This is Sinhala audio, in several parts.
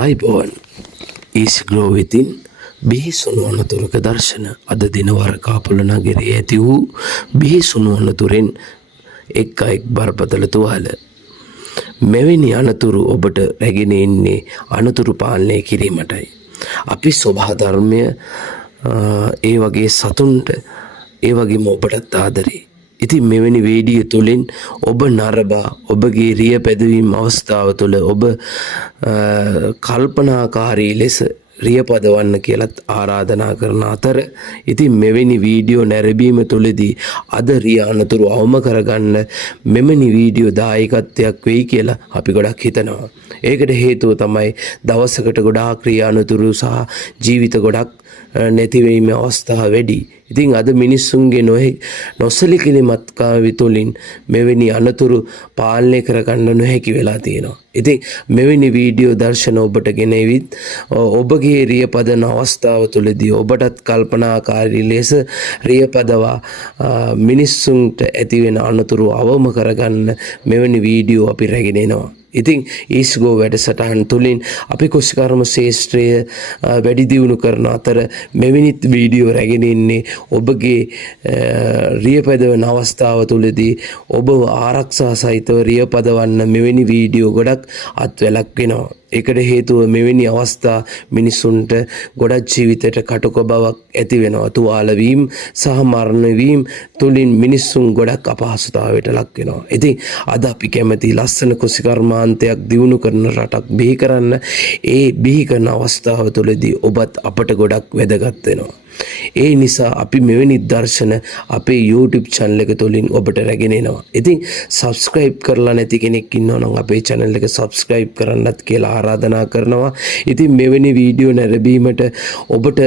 අයිබෝන් ඊසි ග්‍රෝ වෙතින් බිහිසුණු අනතුරක දර්ශන අද දින වරකාපොළ නගරයේ ඇති වූ බිහිසුණු අනතුරෙන් එක් අයෙක් බරපතල තුවාල. මෙවැනි අනතුරු ඔබට රැගෙන එන්නේ අනතුරු පාලනය කිරීමටයි. අපි ස්වභාව ධර්මය ඒ වගේ සතුන්ට ඒ වගේම ඔබටත් ආදරේ. ඉතින් මෙවැනි වීඩියෝ තුලින් ඔබ නරඹා ඔබගේ රිය පැදවීම අවස්ථාව තුළ ඔබ කල්පනාකාරී ලෙස රිය පදවන්න කියලත් ආරාධනා කරන අතර ඉතින් මෙවැනි වීඩියෝ නැරඹීම තුළදී අද රිය අනතුරු අවම කරගන්න මෙවැනි වීඩියෝ දායකත්වයක් වෙයි කියලා අපි ගොඩක් හිතනවා. ඒකට හේතුව තමයි දවසකට ගොඩාක් රිය අනතුරු සහ ජීවිත ගොඩක් නැතිවීමේ අවස්ථා වැඩි. ඉතින් අද මිනිස්සුන්ගේ නොසලිකිලිමත්කාවි තුළින් මෙවැනි අනතුරු පාලනය කරගන්න නොහැකි වෙලා තියෙනවා. ඉතින් මෙවැනි වීඩියෝ දර්ශන ඔබට ගෙනවිත් ඔබගේ රිය පදන අවස්ථාව තුළදී ඔබටත් කල්පනාකාරී ලෙස රිය පදවා මිනිස්සුන්ට ඇතිවෙන අනතුරු අවම කරගන්න මෙවැනි වීඩියෝ අපි රැගෙන එනවා. ඉතින් ඊස්ගෝ වැඩසටහන් තුළින් අපි කුෂ්කර්ම ශේෂ්ත්‍රය වැඩි දියුණු කරන අතර මෙවැනි වීඩියෝ රැගෙන ඉන්නේ ඔබගේ රිය පදවන අවස්ථාව තුළදී ඔබව ආරක්ෂා සහිතව රිය පදවන්න මෙවැනි වීඩියෝ ගොඩක් අත්වැලක් වෙනවා. ඒකට හේතුව මෙවැනි අවස්ථා මිනිසුන්ට ගොඩක් ජීවිතයට කටුක බවක් ඇති වෙනවා. තුවාල වීම සහ මරණ වීම තුලින් මිනිසුන් ගොඩක් අපහසුතාවයට ලක් වෙනවා. ඉතින් අද අපි කැමති ලස්සන කුෂිකර්මාන්තයක් දියුණු කරන රටක් බිහි කරන්න. ඒ බිහි කරන අවස්ථාව තුළදී ඔබත් අපට ගොඩක් වැදගත් වෙනවා. ඒ නිසා අපි මෙවැනි දර්ශන අපේ YouTube channel එක තුලින් ඔබට රැගෙන එනවා. ඉතින් subscribe කරලා නැති කෙනෙක් ඉන්නවා නම් අපේ channel එක subscribe කරන්නත් කියලා ආරාධනා කරනවා. ඉතින් මෙවැනි වීඩියෝ නැරඹීමට ඔබට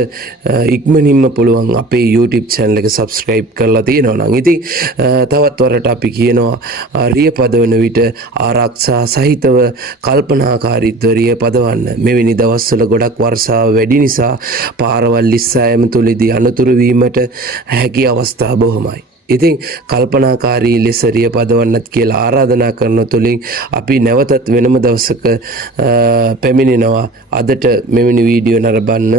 ඉක්මනින්ම පුළුවන් අපේ YouTube channel එක subscribe කරලා තියෙනවා නම්. ඉතින් තවත් වරට අපි කියනවා රිය පදවන විට ආරක්ෂා සහිතව කල්පනාකාරීත්ව රිය පදවන්න. මෙවැනි දවස්වල ගොඩක් වර්ෂාව වැඩි නිසා පාරවල් ලිස්සෑම තුළදී අනතුරු වීමට හැකි අවස්ථා බොහොමයි. ඉතින් කල්පනාකාරී ලෙස රිය පදවන්නත් කියලා ආරාධනා කරන තුලින් අපි නැවතත් වෙනම දවසක පැමිණෙනවා. අදට මෙවැනි වීඩියෝ නරඹන්න